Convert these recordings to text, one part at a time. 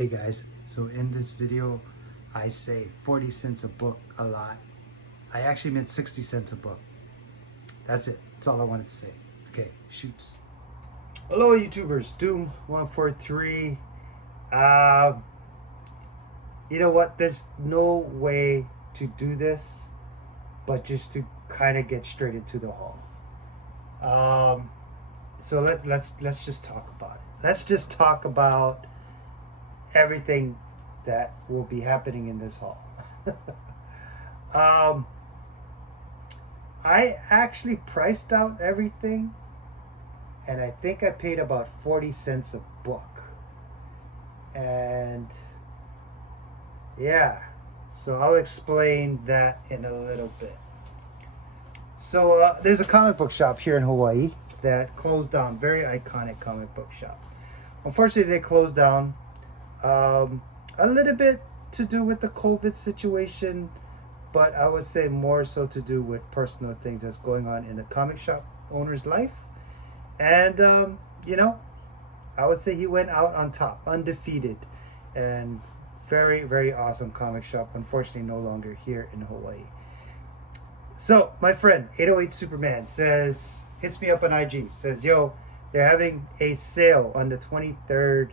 Hey guys, so in this video, I say 40 cents a book a lot. I actually meant 60 cents a book. That's it. That's all I wanted to say. Okay, shoots. Hello YouTubers, Doom143. You know what? There's no way to do this, but just to kind of get straight into the haul. So let's just talk about it. Let's just talk about everything that will be happening in this haul. I actually priced out everything, and I think I paid about 40 cents a book. And yeah, so I'll explain that in a little bit. So there's a comic book shop here in Hawaii that closed down. Very iconic comic book shop. Unfortunately, they closed down. A little bit to do with the COVID situation, but I would say more so to do with personal things that's going on in the comic shop owner's life. And you know, I would say he went out on top, undefeated, and very, very awesome comic shop. Unfortunately, no longer here in Hawaii. So my friend 808 Superman hits me up on IG, says, yo, they're having a sale on the 23rd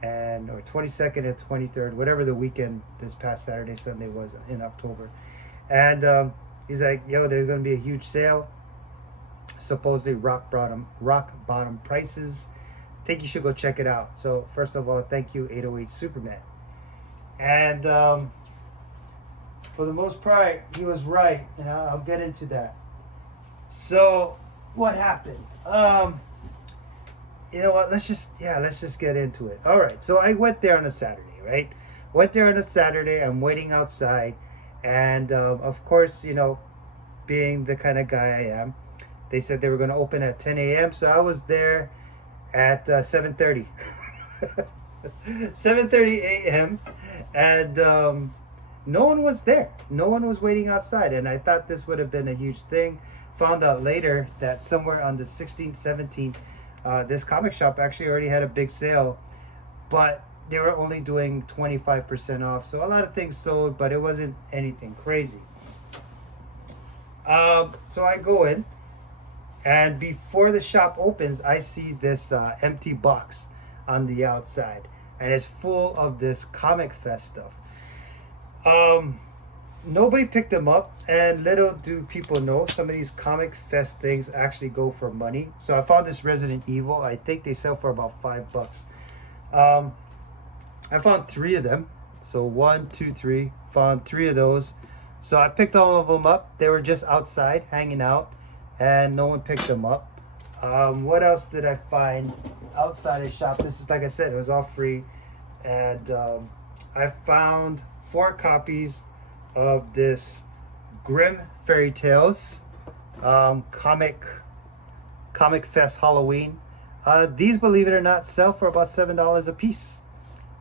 or 22nd and 23rd, whatever the weekend this past Saturday, Sunday was in October. And he's like, yo, there's going to be a huge sale. Supposedly rock bottom prices. I think you should go check it out. So first of all, thank you, 808 Superman. And for the most part, he was right, and I'll get into that. So what happened? You know what? Let's just get into it. All right. So I went there on a Saturday, right? Went there on a Saturday. I'm waiting outside, and of course, you know, being the kind of guy I am, they said they were going to open at 10 a.m. So I was there at 7:30. 7:30 a.m. and no one was there. No one was waiting outside, and I thought this would have been a huge thing. Found out later that somewhere on the 16th, 17th, this comic shop actually already had a big sale, but they were only doing 25% off. So a lot of things sold, but it wasn't anything crazy. So I go in, and before the shop opens, I see this empty box on the outside, and it's full of this Comic Fest stuff. Nobody picked them up, and little do people know, some of these Comic Fest things actually go for money. So I found this Resident Evil. I think they sell for about $5. I found 3 of them. So 1, 2, 3. Found 3 of those. So I picked all of them up. They were just outside hanging out, and no one picked them up. What else did I find outside the shop? This is, like I said, it was all free. And I found 4 copies of this Grimm Fairy Tales Comic Fest Halloween. These, believe it or not, sell for about $7 a piece,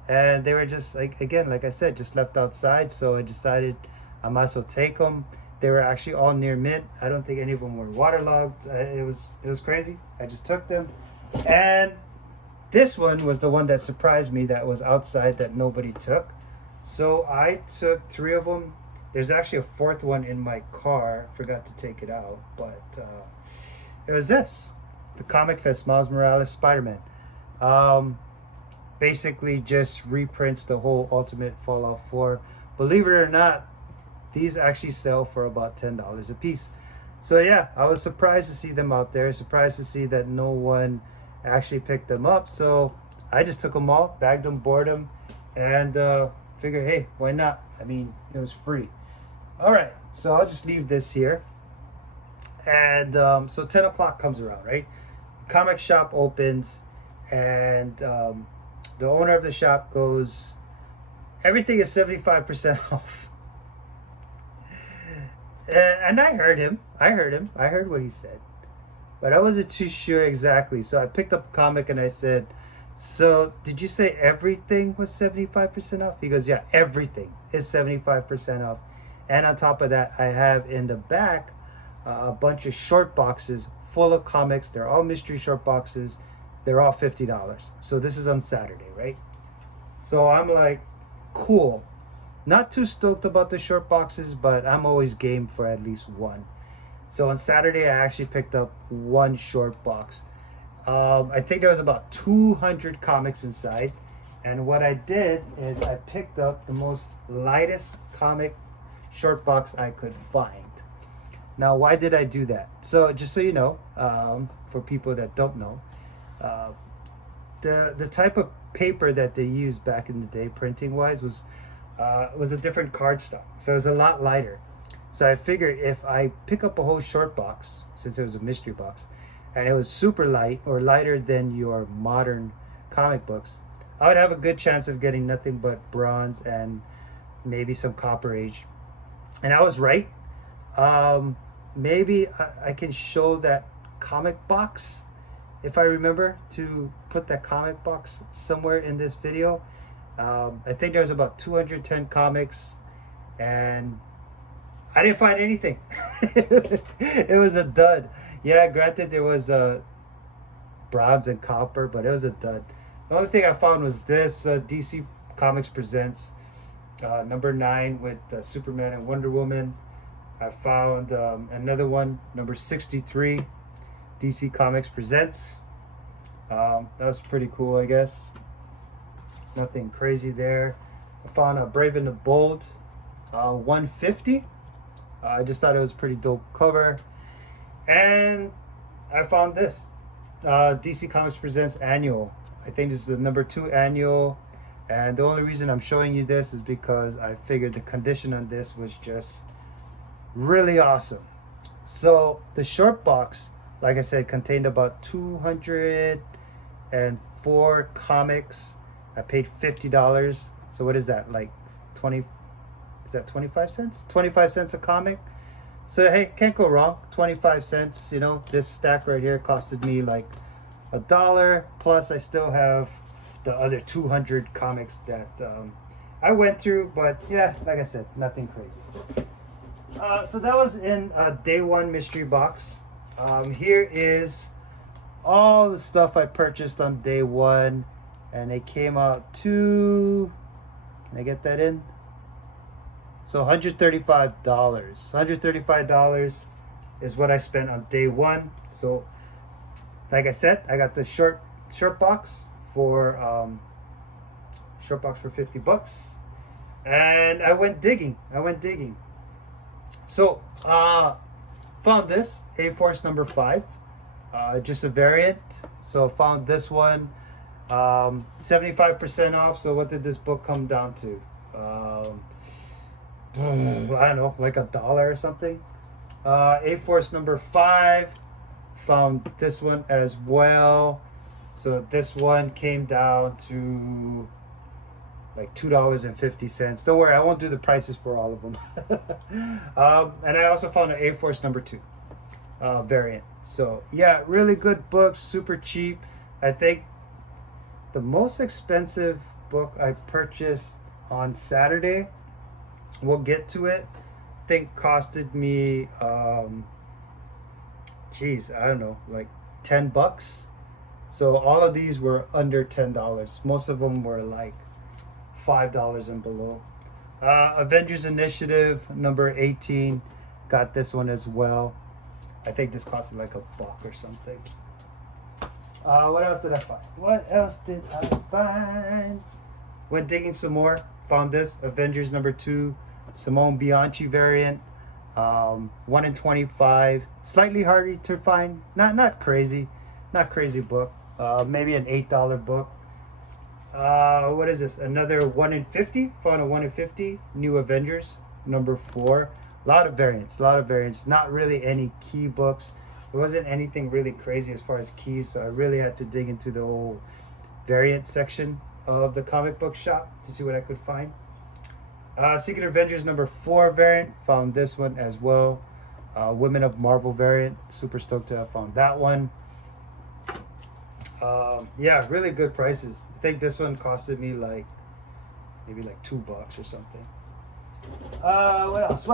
and they were just like I said, just left outside. So I decided I might as well take them. They were actually all near mint. I don't think any of them were waterlogged. It was crazy. I just took them, and this one was the one that surprised me, that was outside, that nobody took. So I took 3 of them. There's actually a 4th one in my car. Forgot to take it out, but it was this, the Comic Fest Miles Morales Spider-Man. Basically just reprints the whole Ultimate Fallout 4. Believe it or not, these actually sell for about $10 a piece. So yeah, I was surprised to see them out there. Surprised to see that no one actually picked them up. So I just took them all, bagged them, boarded them, and figure, hey, why not? I mean, it was free. All right, so I'll just leave this here. And so 10 o'clock comes around, right? Comic shop opens, and the owner of the shop goes, everything is 75% off. And I heard him. I heard what he said, but I wasn't too sure exactly. So I picked up a comic and I said, so did you say everything was 75% off? He goes, yeah, everything is 75% off. And on top of that, I have in the back a bunch of short boxes full of comics. They're all mystery short boxes. They're all $50. So this is on Saturday, right? So I'm like, cool. Not too stoked about the short boxes, but I'm always game for at least one. So on Saturday, I actually picked up one short box. I think there was about 200 comics inside. And what I did is I picked up the most lightest comic short box I could find. Now, why did I do that? So just so you know, for people that don't know, uh, the type of paper that they used back in the day, printing wise, was a different cardstock. So it was a lot lighter. So I figured if I pick up a whole short box, since it was a mystery box, and it was super light or lighter than your modern comic books, I would have a good chance of getting nothing but bronze and maybe some copper age. And I was right. Maybe I can show that comic box, if I remember to put that comic box somewhere in this video. I think there's about 210 comics, and I didn't find anything. It was a dud. Yeah, granted there was bronze and copper, but it was a dud. The only thing I found was this DC Comics Presents number 9 with Superman and Wonder Woman. I found another one, number 63, DC Comics Presents. That was pretty cool, I guess. Nothing crazy there. I found a Brave and the Bold 150. I just thought it was a pretty dope cover. And I found this DC Comics Presents Annual. I think this is the number 2 annual. And the only reason I'm showing you this is because I figured the condition on this was just really awesome. So the short box, like I said, contained about 204 comics. I paid $50. So what is that, like 20? Is that 25 cents? 25 cents a comic. So hey, can't go wrong. 25 cents. You know, this stack right here costed me like $1. Plus, I still have the other 200 comics that I went through. But yeah, like I said, nothing crazy. So that was in day one mystery box. Here is all the stuff I purchased on day one, and it came out to, can I get that in? So $135. $135 is what I spent on day one. So like I said, I got the short box for $50, and I went digging. So found this A-Force number 5, just a variant. So found this one 75% off. So what did this book come down to? I don't know, like $1 or something. A-Force number 5, found this one as well. So this one came down to like $2.50. Don't worry, I won't do the prices for all of them. And I also found an A-Force number 2 variant. So yeah, really good book, super cheap. I think the most expensive book I purchased on Saturday, we'll get to it, I think costed me I don't know, like $10. So all of these were under $10. Most of them were like $5 and below. Avengers Initiative number 18, got this one as well. I think this costed like $1 or something. What else did I find? Went digging some more, found this Avengers number 2 Simone Bianchi variant, 1 in 25, slightly harder to find, not crazy book, maybe an $8 book. What is this? Another 1 in 50. Found a 1 in 50 New Avengers number 4. A lot of variants. Not really any key books. There wasn't anything really crazy as far as keys, so I really had to dig into the whole variant section of the comic book shop to see what I could find. Secret Avengers number 4 variant. Found this one as well. Women of Marvel variant. Super stoked to have found that one. Yeah, really good prices. I think this one costed me like maybe like $2 or something. What else?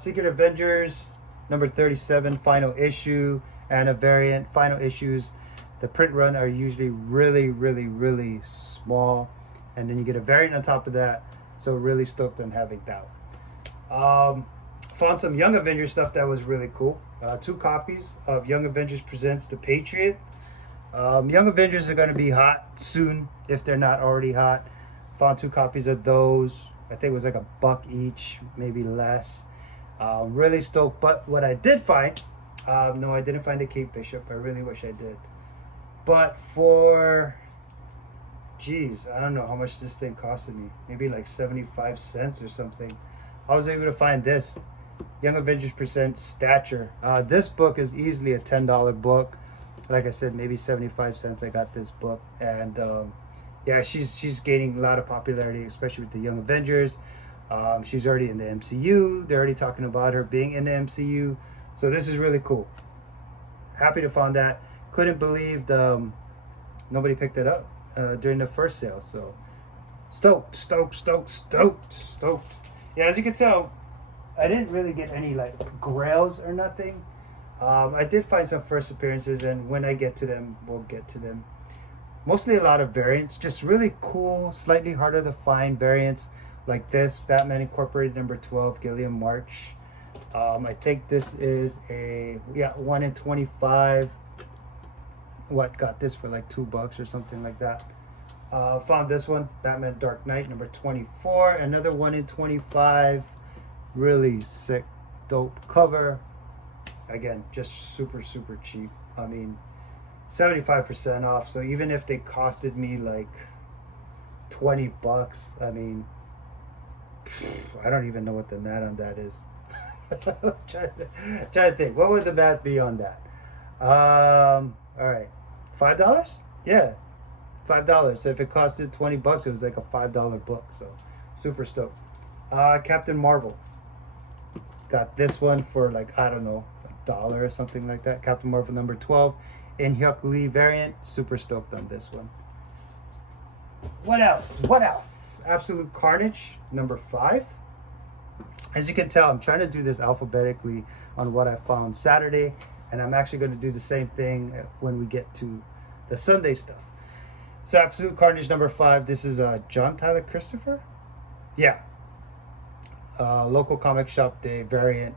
Secret Avengers number 37 final issue and a variant. Final issues, the print run are usually really small. and then you get a variant on top of that. So really stoked on having that one. Found some Young Avengers stuff that was really cool. 2 copies of Young Avengers Presents The Patriot. Young Avengers are going to be hot soon if they're not already hot. Found 2 copies of those. I think it was like $1 each, maybe less. Really stoked. But what I did find, no, I didn't find the Kate Bishop. I really wish I did. But for, geez, I don't know how much this thing costed me. Maybe like 75 cents or something. I was able to find this. Young Avengers Present Stature. This book is easily a $10 book. Like I said, maybe 75 cents I got this book. And yeah, she's gaining a lot of popularity, especially with the Young Avengers. She's already in the MCU. They're already talking about her being in the MCU. So this is really cool. Happy to find that. Couldn't believe nobody picked it up during the first sale. So stoked. Yeah, as you can tell, I didn't really get any like grails or nothing. I did find some first appearances, and when I get to them, we'll get to them. Mostly a lot of variants, just really cool, slightly harder to find variants like this. Batman Incorporated number 12, Gilliam March. I think this is a 1 in 25. What, got this for like $2 or something like that. Found this one, Batman Dark Knight number 24, another 1 in 25. Really sick, dope cover. Again, just super cheap. I mean, 75% off. So even if they costed me like $20, I mean, I don't even know what the math on that is. trying to think, what would the math be on that? All right, $5? Yeah, $5. So if it costed $20, it was like a $5 book. So super stoked. Captain Marvel. Got this one for like, I don't know, $1 or something like that. Captain Marvel number 12 in Hyuk Lee variant. Super stoked on this one. What else? Absolute Carnage number 5. As you can tell, I'm trying to do this alphabetically on what I found Saturday, and I'm actually going to do the same thing when we get to the Sunday stuff. So Absolute Carnage number 5. This is John Tyler Christopher. Yeah. Local comic shop day variant.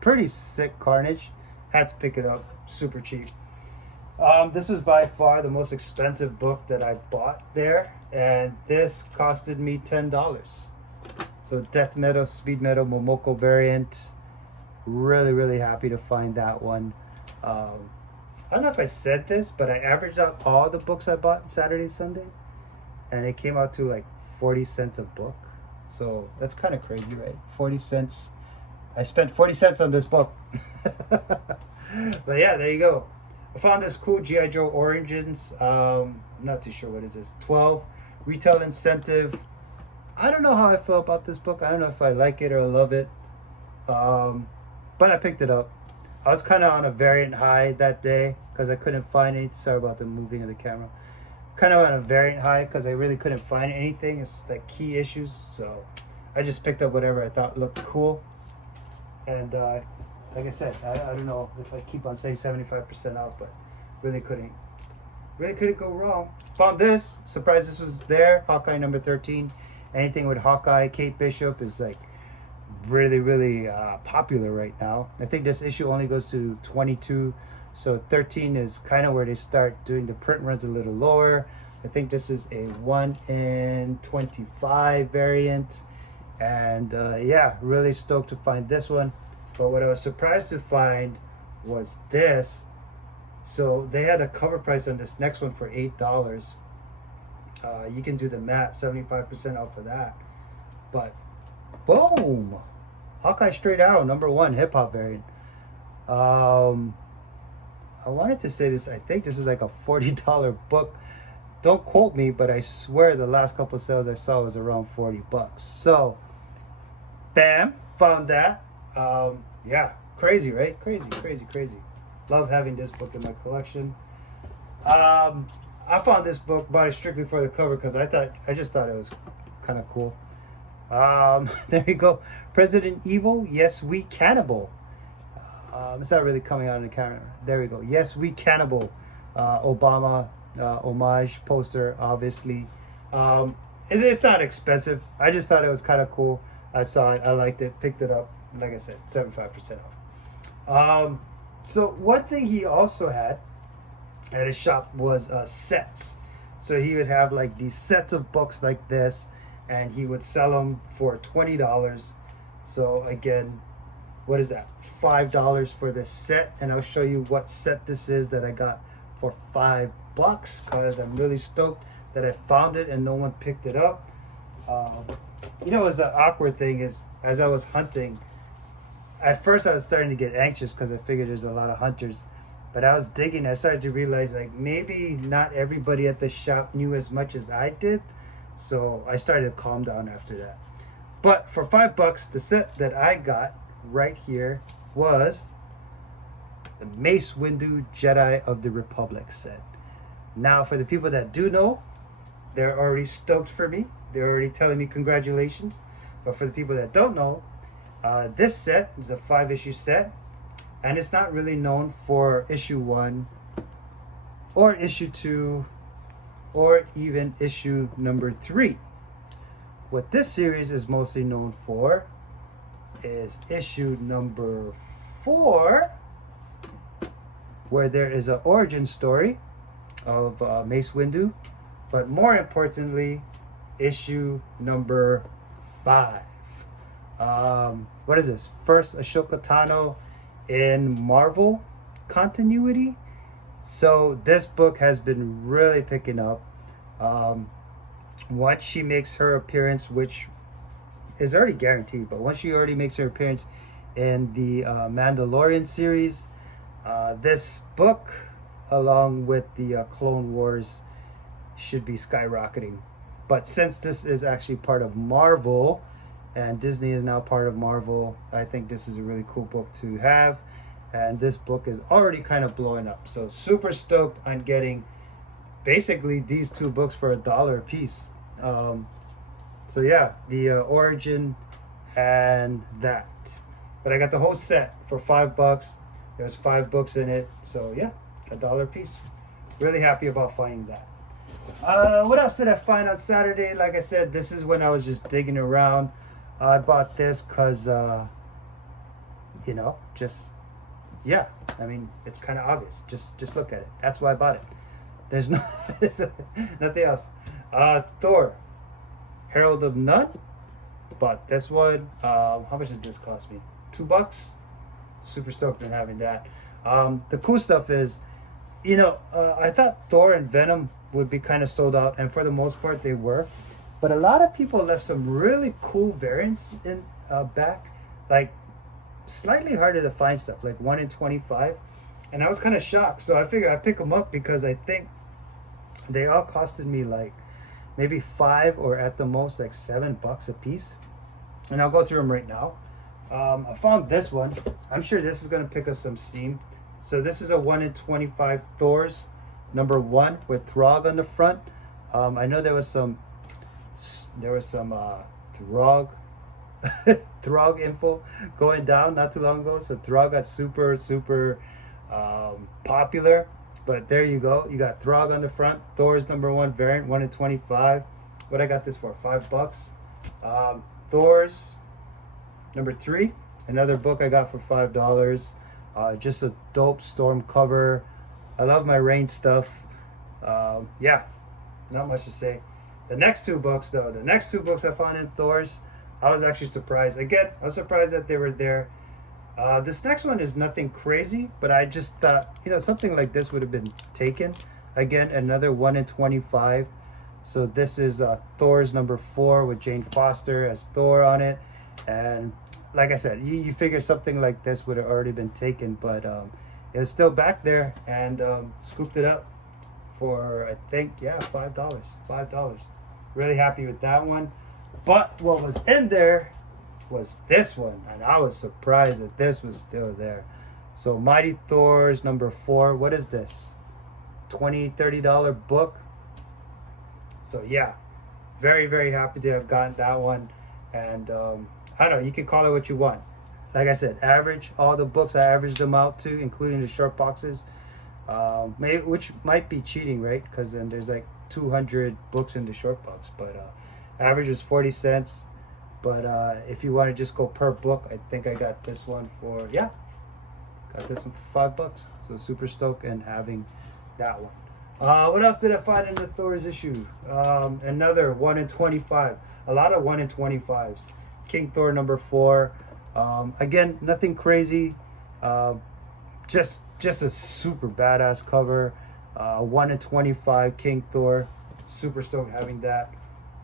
Pretty sick Carnage. Had to pick it up. Super cheap. This was by far the most expensive book that I bought there, and this costed me $10. So Death Metal, Speed Metal, Momoko variant. Really happy to find that one. I don't know if I said this, but I averaged out all the books I bought Saturday, Sunday, and it came out to like 40 cents a book. So that's kind of crazy, right? 40 cents. I spent 40 cents on this book. But yeah, there you go. I found this cool G.I. Joe Origins. Not too sure what is this. 12 retail incentive. I don't know how I feel about this book. I don't know if I like it or love it. But I picked it up. I was kind of on a variant high that day because I couldn't find anything. Sorry about the moving of the camera. Kind of on a variant high because I really couldn't find anything. It's like key issues. So I just picked up whatever I thought looked cool. And like I said, I don't know if I keep on saying 75% off, but really couldn't go wrong. Found this. Surprised this was there. Hawkeye number 13. Anything with Hawkeye, Kate Bishop is like really popular right now. I think this issue only goes to 22, so 13 is kind of where they start doing the print runs a little lower. I think this is a 1 in 25 variant, and yeah, really stoked to find this one. But what I was surprised to find was this. So they had a cover price on this next one for $8. You can do the math, 75% off of that. But boom, Hawkeye Straight Arrow number 1 hip hop variant. I wanted to say this. I think this is like a $40 book. Don't quote me, but I swear the last couple of sales I saw was around $40. So, bam, found that. Yeah, crazy, right? Crazy. Love having this book in my collection. I found this book, bought it strictly for the cover because I just thought it was kind of cool. There you go. President Evil, Yes We Cannibal. It's not really coming out in the camera. There we go. Yes We Cannibal. Obama homage poster, obviously. It's not expensive. I just thought it was kind of cool. I saw it, I liked it, picked it up. Like I said, 75% off. So one thing he also had at his shop was sets. So he would have like these sets of books like this, and he would sell them for $20. So again, what is that? $5 for this set, and I'll show you what set this is that I got for $5 because I'm really stoked that I found it and no one picked it up. You know, what's the awkward thing is, as I was hunting, at first I was starting to get anxious because I figured there's a lot of hunters. But I was digging, I started to realize like maybe not everybody at the shop knew as much as I did. So I started to calm down after that. But for $5, the set that I got right here was the Mace Windu Jedi of the Republic set. Now for the people that do know, they're already stoked for me. They're already telling me congratulations. But for the people that don't know, this set is a 5-issue set. And it's not really known for issue 1 or issue 2 or even issue number 3. What this series is mostly known for is issue number 4, where there is an origin story of Mace Windu. But more importantly, issue number 5. What is this? First Ashoka Tano in Marvel continuity. So this book has been really picking up. Once she makes her appearance, which is already guaranteed, but once she already makes her appearance in the Mandalorian series, this book, along with the Clone Wars, should be skyrocketing. But since this is actually part of Marvel, and Disney is now part of Marvel, I think this is a really cool book to have. And this book is already kind of blowing up. So super stoked on getting basically these 2 books for $1 a piece. So yeah, the origin and that. But I got the whole set for $5. There's 5 books in it. So yeah, $1 a piece. Really happy about finding that. What else did I find on Saturday? Like I said, this is when I was just digging around. I bought this because, you know, just, yeah, I mean, it's kind of obvious. Just look at it. That's why I bought it. There's no, nothing else. Thor, Herald of None. Bought this one. How much did this cost me? $2. Super stoked on having that. The cool stuff is, you know, I thought Thor and Venom would be kind of sold out, and for the most part they were. But a lot of people left some really cool variants in back, like slightly harder to find stuff, like 1 in 25. And I was kind of shocked. So I figured I'd pick them up because I think they all costed me like maybe $5 or at the most like $7 a piece. And I'll go through them right now. I found this one. I'm sure this is going to pick up some steam. So this is a 1 in 25 Thors, number 1 with Throg on the front. I know there was some Throg Throg info going down not too long ago. So Throg got super popular. But there you go. You got Throg on the front. Thor's number 1 variant, 1 in 25. What I got this for? $5. Thor's number 3, another book I got for $5. Just a dope storm cover. I love my rain stuff. Yeah, not much to say. The next 2 books though, the next 2 books I found in Thor's, I was actually surprised. Again, I was surprised that they were there. This next one is nothing crazy, but I just thought, you know, something like this would have been taken. Again, another 1 in 25. So this is Thor's number 4 with Jane Foster as Thor on it. And like I said, you figure something like this would have already been taken, but it was still back there, and scooped it up for, I think, yeah, $5. Really happy with that one. But what was in there was this one, and I was surprised that this was still there. So Mighty Thor's number 4. What is this? $20-$30 book. So yeah, very happy to have gotten that one. And I don't know, you can call it what you want. Like I said, average all the books, I averaged them out too, including the short boxes, which might be cheating, right? Because then there's like 200 books in the short box. But Average was 40 cents. But if you want to just go per book, I think I got this one for, yeah, got this one for $5. So super stoked and having that one. What else did I find in the Thor's issue? Another 1 in 25. A lot of 1 in 25s. King Thor number 4. Again, nothing crazy. Just a super badass cover. 1 in 25 King Thor. Super stoked having that.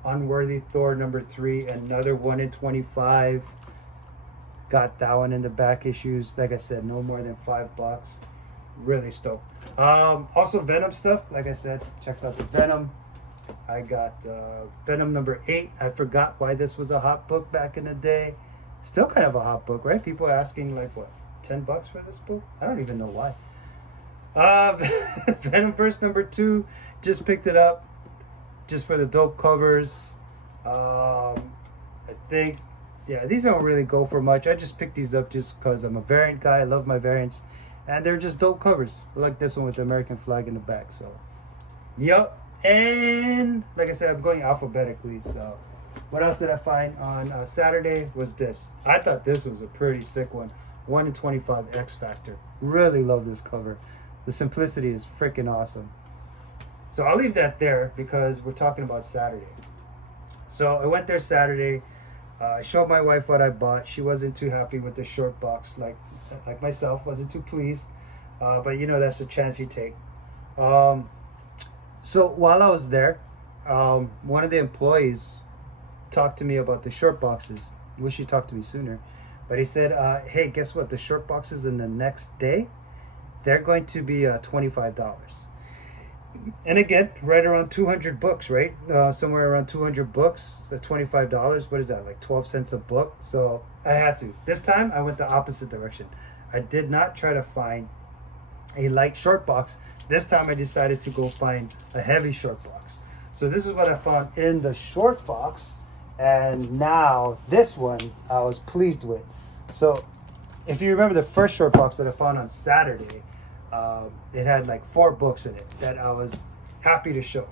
Unworthy Thor number 3. Another 1 in 25. Got that one in the back issues. Like I said, no more than $5. Really stoked. Also Venom stuff. Like I said, checked out the Venom. I got Venom number 8. I forgot why this was a hot book back in the day. Still kind of a hot book, right? People asking like, what, $10 for this book? I don't even know why. Venom Verse number 2. Just picked it up. Just for the dope covers. I think, yeah, these don't really go for much. I just picked these up just because I'm a variant guy. I love my variants. And they're just dope covers. I like this one with the American flag in the back. So, yup. And like I said, I'm going alphabetically. So, what else did I find on Saturday was this. I thought this was a pretty sick one. 1 in 25 X Factor. Really love this cover. The simplicity is freaking awesome. So I'll leave that there because we're talking about Saturday. So I went there Saturday. I showed my wife what I bought. She wasn't too happy with the short box, like myself. Wasn't too pleased. But you know, that's a chance you take. So while I was there, one of the employees talked to me about the short boxes. Wish he talked to me sooner. But he said, hey, guess what? The short boxes in the next day, they're going to be $25. And again, right around 200 books, right? Somewhere around 200 books, $25. What is that, like 12 cents a book? So I had to. This time, I went the opposite direction. I did not try to find a light short box. This time, I decided to go find a heavy short box. So this is what I found in the short box. And now, this one, I was pleased with. So if you remember the first short box that I found on Saturday, it had like 4 books in it that I was happy to show.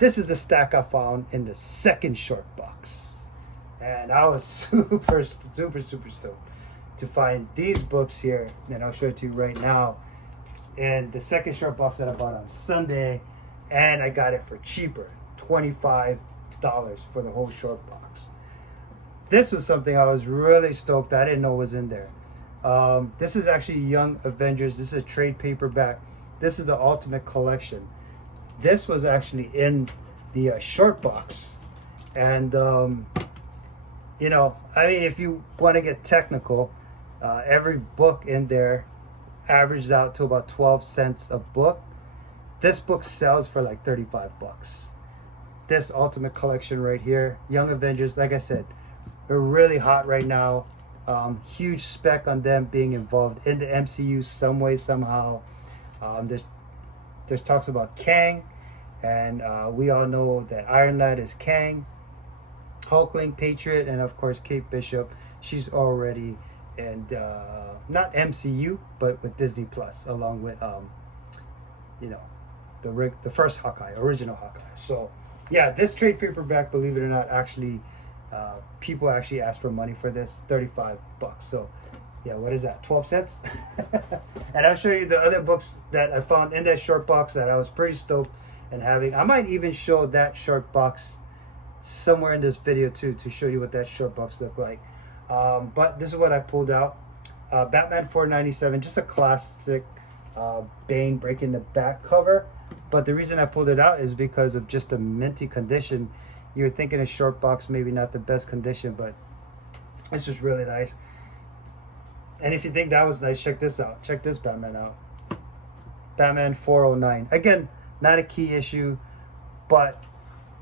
This is the stack I found in the second short box. And I was super stoked to find these books here. And I'll show it to you right now. And the second short box that I bought on Sunday. And I got it for cheaper. $25 for the whole short box. This was something I was really stoked. I didn't know was in there. This is actually Young Avengers. This is a trade paperback. This is the Ultimate Collection. This was actually in the short box. And, you know, I mean, if you want to get technical, every book in there averages out to about 12 cents a book. This book sells for like $35. This Ultimate Collection right here, Young Avengers, like I said, they're really hot right now. Huge spec on them being involved in the MCU some way, somehow. There's talks about Kang, and we all know that Iron Lad is Kang, Hulkling, Patriot, and of course Kate Bishop. She's already in not MCU, but with Disney Plus, along with you know, the first Hawkeye, original Hawkeye. So yeah, this trade paperback, believe it or not, actually. People actually asked for money for this, $35. So yeah, what is that, 12 cents? And I'll show you the other books that I found in that short box that I was pretty stoked and having. I might even show that short box somewhere in this video too, to show you what that short box looked like. But this is what I pulled out. Batman 497, just a classic Bane breaking the back cover. But the reason I pulled it out is because of just the minty condition. You're thinking a short box, maybe not the best condition, but it's just really nice. And if you think that was nice, check this out. Check this Batman out. Batman 409. Again, not a key issue, but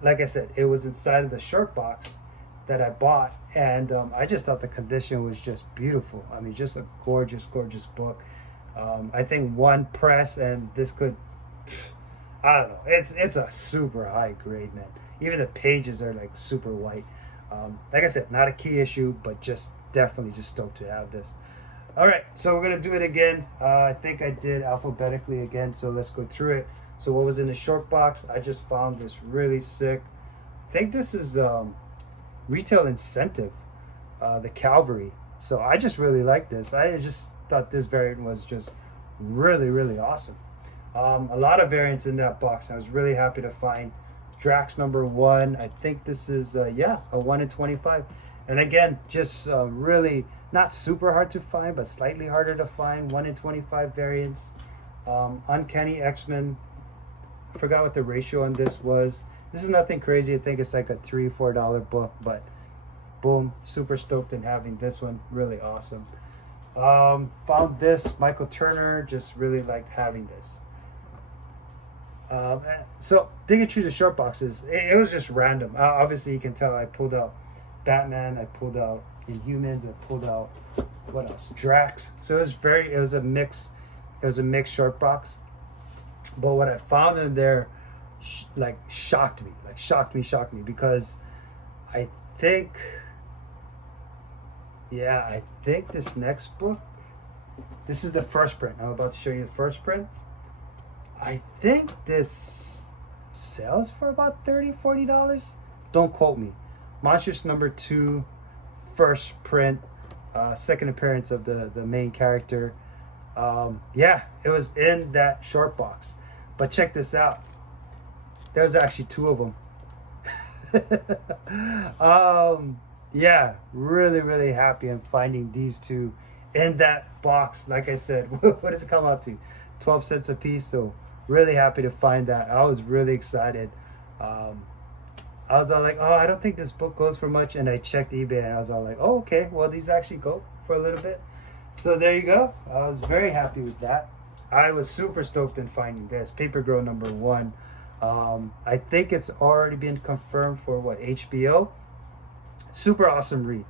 like I said, it was inside of the short box that I bought. And I just thought the condition was just beautiful. I mean, just a gorgeous, gorgeous book. I think one press and this could, I don't know. It's a super high grade, man. Even the pages are like super white. Like I said, not a key issue, but just definitely just stoked to have this. All right, so we're gonna do it again. I think I did alphabetically again, so let's go through it. So what was in the short box? I just found this really sick think this is retail incentive, the Calvary. So I just really like this. I just thought this variant was just really, really awesome. A lot of variants in that box. I was really happy to find Drax number 1. I think this is, yeah, a 1 in 25. And again, just really not super hard to find, but slightly harder to find 1 in 25 variants. Uncanny X-Men. I forgot what the ratio on this was. This is nothing crazy. I think it's like a $3-4 book, but boom, super stoked in having this one. Really awesome. Found this, Michael Turner. Just really liked having this. So digging through the short boxes, it was just random. Obviously, you can tell I pulled out Batman, I pulled out Inhumans, I pulled out what else? Drax. So it was a mix short box. But what I found in there, shocked me because I think this next book, this is the first print. I'm about to show you the first print. I think this sells for about $30-40. Don't quote me. Monsters number 2, first print, second appearance of the main character. Yeah, it was in that short box. But check this out. There was actually 2 of them. Yeah, really, really happy in finding these 2 in that box. Like I said, what does it come out to? 12 cents a piece. So really happy to find that. I was really excited. I was all like, oh, I don't think this book goes for much. And I checked eBay and I was all like, oh, okay, well, these actually go for a little bit. So there you go. I was very happy with that. I was super stoked in finding this. Paper Girl number 1. I think it's already been confirmed for HBO. Super awesome read.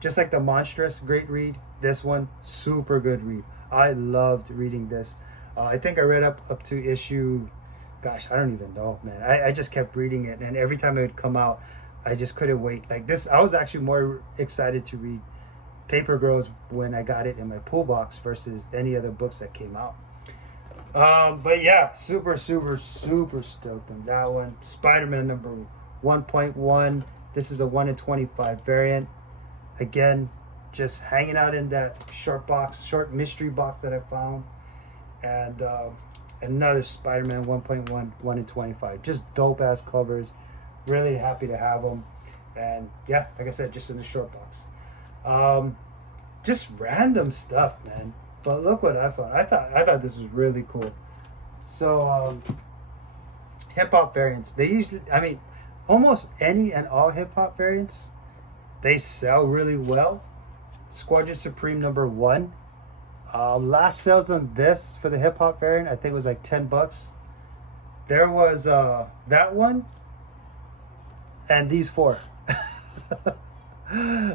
Just like the Monstrous, great read. This one, super good read. I loved reading this. I think I read up to issue, gosh, I don't even know, man. I just kept reading it, and every time it would come out, I just couldn't wait. Like this, I was actually more excited to read Paper Girls when I got it in my pull box versus any other books that came out. But yeah, super stoked on that one. Spider-Man number 1.1. This is a 1 in 25 variant. Again, just hanging out in that short mystery box that I found. And another Spider-Man 1.1, 1 in 25. Just dope ass covers. Really happy to have them. And yeah, like I said, just in the short box. Just random stuff, man. But look what I found. I thought this was really cool. So hip hop variants. They usually, I mean, almost any and all hip hop variants, they sell really well. Squadron Supreme number 1. Last sales on this for the hip hop variant, I think it was like $10. There was that one and these 4.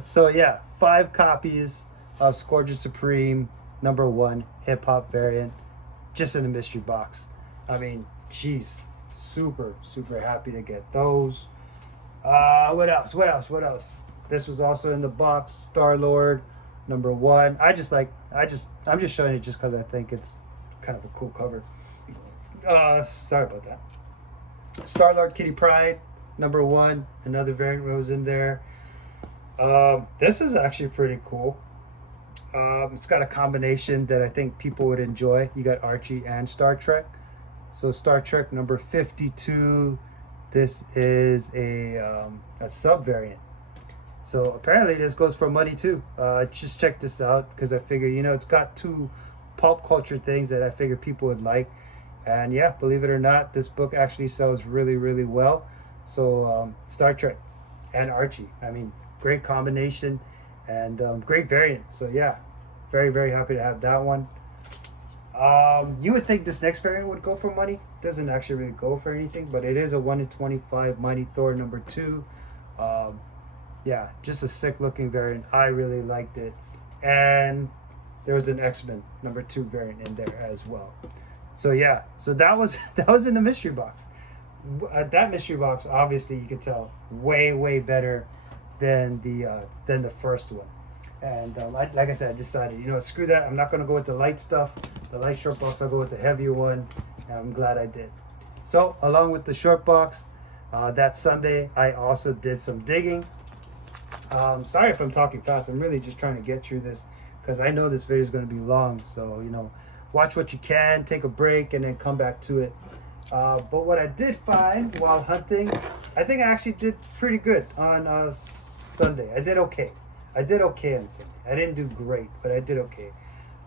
So yeah, 5 copies of Squadron Supreme number 1 hip hop variant, just in the mystery box. I mean, geez, super happy to get those. What else? This was also in the box. Star-Lord number 1. I'm just showing it just because I think it's kind of a cool cover. Sorry about that. Star-Lord Kitty Pryde number 1, another variant was in there. This is actually pretty cool. It's got a combination that I think people would enjoy. You got Archie and Star Trek. So Star Trek number 52. This is a sub variant. So apparently this goes for money too. Just check this out because I figure, it's got 2 pulp culture things that I figure people would like. And yeah, believe it or not, this book actually sells really, really well. So Star Trek and Archie. I mean, great combination and great variant. So yeah, very, very happy to have that one. You would think this next variant would go for money. Doesn't actually really go for anything, but it is a 1 in 25 Mighty Thor number 2. Yeah, just a sick looking variant. I really liked it. And there was an X-Men number 2 variant in there as well. So yeah, so that was in the mystery box. That mystery box, obviously, you could tell way better than the first one. And like I said, I decided, screw that. I'm not going to go with the light stuff, the light short box. I'll go with the heavier one. And I'm glad I did. So along with the short box, That Sunday, I also did some digging. Sorry if I'm talking fast. I'm really just trying to get through this because I know this video is going to be long. So, watch what you can, take a break, and then come back to it. But what I did find while hunting, I think I actually did pretty good on Sunday. I did okay. On Sunday. I didn't do great, but I did okay.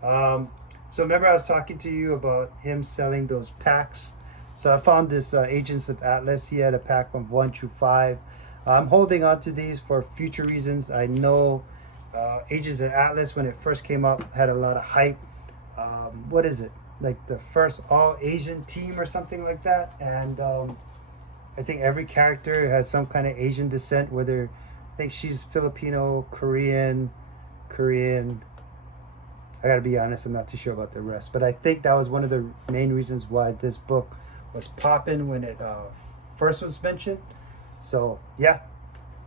So remember I was talking to you about him selling those packs. So I found this Agents of Atlas. He had a pack from 1 through 5. I'm holding on to these for future reasons. I know Agents of Atlas, when it first came up, had a lot of hype. What is it? Like the first all-Asian team or something like that. And I think every character has some kind of Asian descent, whether I think she's Filipino, Korean. I gotta be honest, I'm not too sure about the rest. But I think that was one of the main reasons why this book was popping when it first was mentioned. So yeah,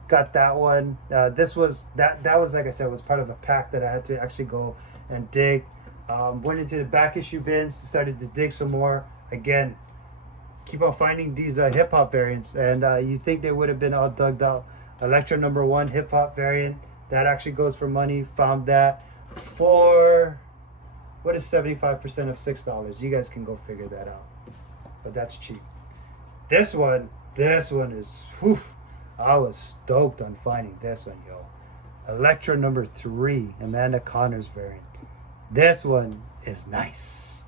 got that one. This was that was, like I said, was part of a pack that I had to actually go and dig. Went into the back issue bins, started to dig some more. Again, keep on finding these hip hop variants, and you think they would have been all dug out. Electra #1 hip hop variant that actually goes for money. Found that for, what is 75% of $6? You guys can go figure that out. But that's cheap. This one is, whew, I was stoked on finding this one, yo. Electra #3, Amanda Connor's variant. This one is nice.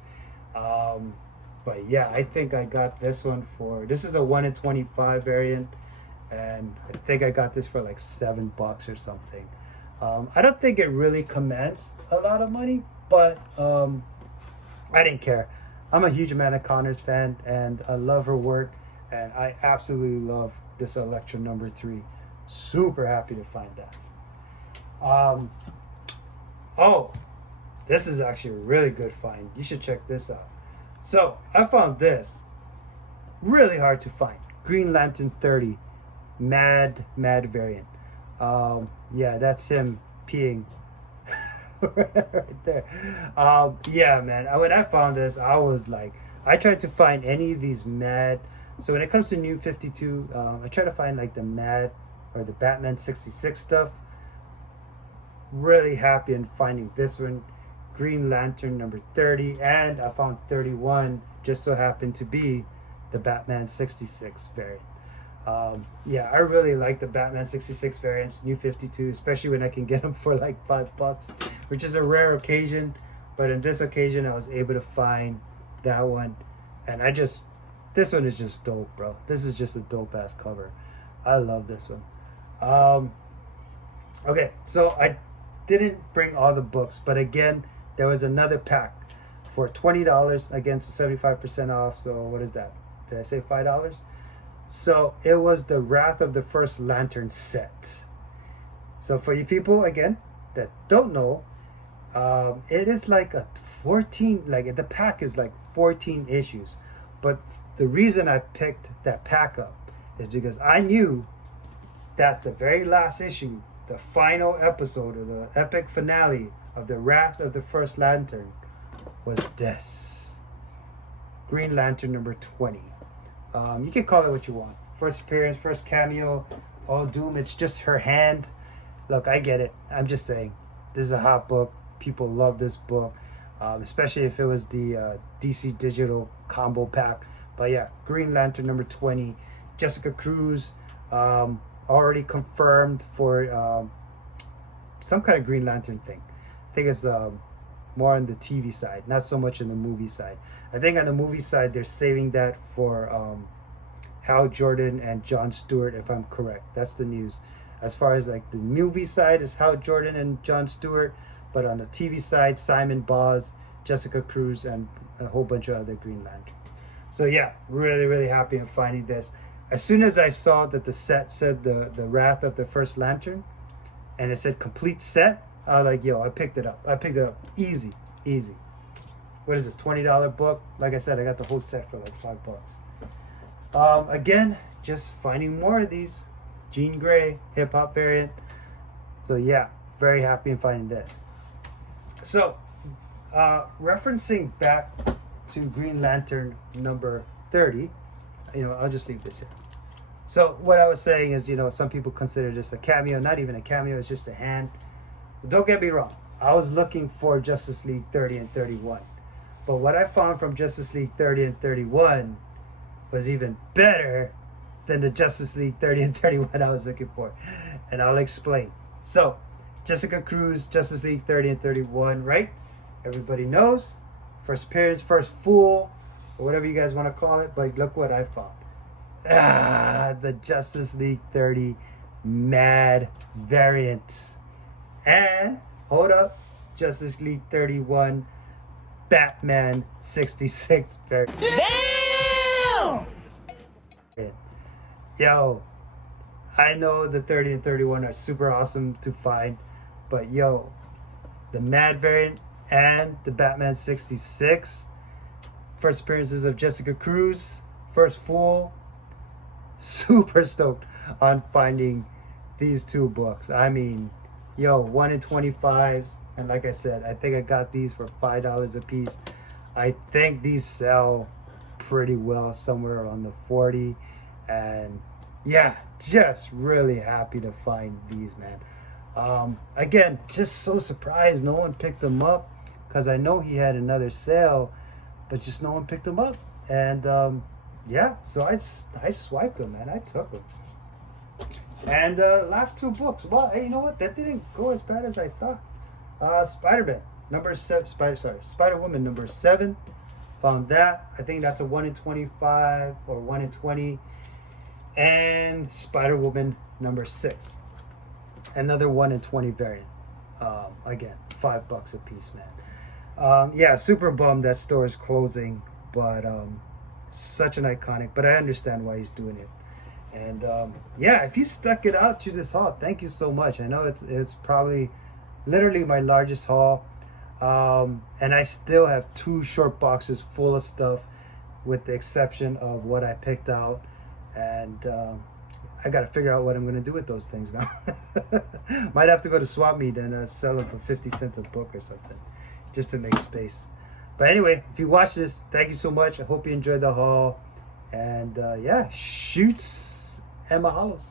But yeah, I think I got this one for, this is a 1 in 25 variant, and I think I got this for like $7 or something. I don't think it really commands a lot of money, but I didn't care. I'm a huge Amanda Connors fan, and I love her work, and I absolutely love this Electra #3. Super happy to find that. Oh, this is actually a really good find. You should check this out. So I found this really hard to find. Green Lantern 30, mad variant. Yeah, that's him peeing right there. Yeah, man. When I found this, I was like, I tried to find any of these mad. So when it comes to New 52, I try to find like the mad or the Batman 66 stuff. Really happy in finding this one, Green Lantern #30, and I found 31. Just so happened to be the Batman 66 variant. Yeah, I really like the Batman 66 variants, New 52, especially when I can get them for like $5, which is a rare occasion. But in this occasion, I was able to find that one, and this one is just dope, bro. This is just a dope ass cover. I love this one. Okay, so I didn't bring all the books, but again, there was another pack for $20, again, so 75% off. So what is that? Did I say $5? So it was the Wrath of the First Lantern set. So for you people, again, that don't know, it is like a 14, like the pack is like 14 issues. But the reason I picked that pack up is because I knew that the very last issue, the final episode or the epic finale of the Wrath of the First Lantern, was this Green Lantern #20. You can call it what you want. First appearance, first cameo, all Doom. It's just her hand. Look, I get it. I'm just saying, this is a hot book. People love this book, especially if it was the DC Digital combo pack. But yeah, Green Lantern #20. Jessica Cruz, already confirmed for some kind of Green Lantern thing. I think it's more on the TV side, not so much in the movie side. I think on the movie side, they're saving that for Hal Jordan and Jon Stewart, if I'm correct. That's the news. As far as like the movie side is Hal Jordan and Jon Stewart, but on the TV side, Simon Boz, Jessica Cruz, and a whole bunch of other Green Lantern. So yeah, really happy in finding this. As soon as I saw that the set said the Wrath of the First Lantern, and it said complete set, I was like, yo, I picked it up. Easy. What is this, $20 book? Like I said, I got the whole set for like $5. Again, just finding more of these. Jean Grey, hip hop variant. So yeah, very happy in finding this. So, referencing back to Green Lantern #30, I'll just leave this here. So what I was saying is, you know, some people consider this a cameo. Not even a cameo, it's just a hand. Don't get me wrong, I was looking for Justice League 30 and 31. But what I found from Justice League 30 and 31 was even better than the Justice League 30 and 31 I was looking for. And I'll explain. So, Jessica Cruz, Justice League 30 and 31, right? Everybody knows. First appearance, first fool, or whatever you guys want to call it. But look what I found. The Justice League 30 Mad variant. And, hold up, Justice League 31 Batman 66 variant. Damn! Yo, I know the 30 and 31 are super awesome to find, but yo, the Mad variant and the Batman 66, first appearances of Jessica Cruz, first fool, super stoked on finding these two books. I mean, yo, 1 in 25s, and like I said, I think I got these for $5 a piece. I think these sell pretty well, somewhere around the 40, and yeah, just really happy to find these, man. Again, just so surprised no one picked them up, because I know he had another sale, but just no one picked them up. And yeah, so I swiped them, man. I took them. And last two books, well, hey, you know what, that didn't go as bad as I thought. Spider-Man number 7, Spider-Woman number 7, found that. I think that's a 1 in 25 or 1 in 20. And Spider-Woman number 6, another 1 in 20 variant. Again, $5 a piece, man. Yeah, super bummed that store is closing, but such an iconic. But I understand why he's doing it. And yeah, if you stuck it out to this haul, thank you so much. I know it's probably literally my largest haul, and I still have 2 short boxes full of stuff, with the exception of what I picked out. And I got to figure out what I'm going to do with those things now. Might have to go to swap meet and sell them for 50 cents a book or something, just to make space. But anyway, if you watch this, thank you so much. I hope you enjoyed the haul. And yeah, shoots and mahalos.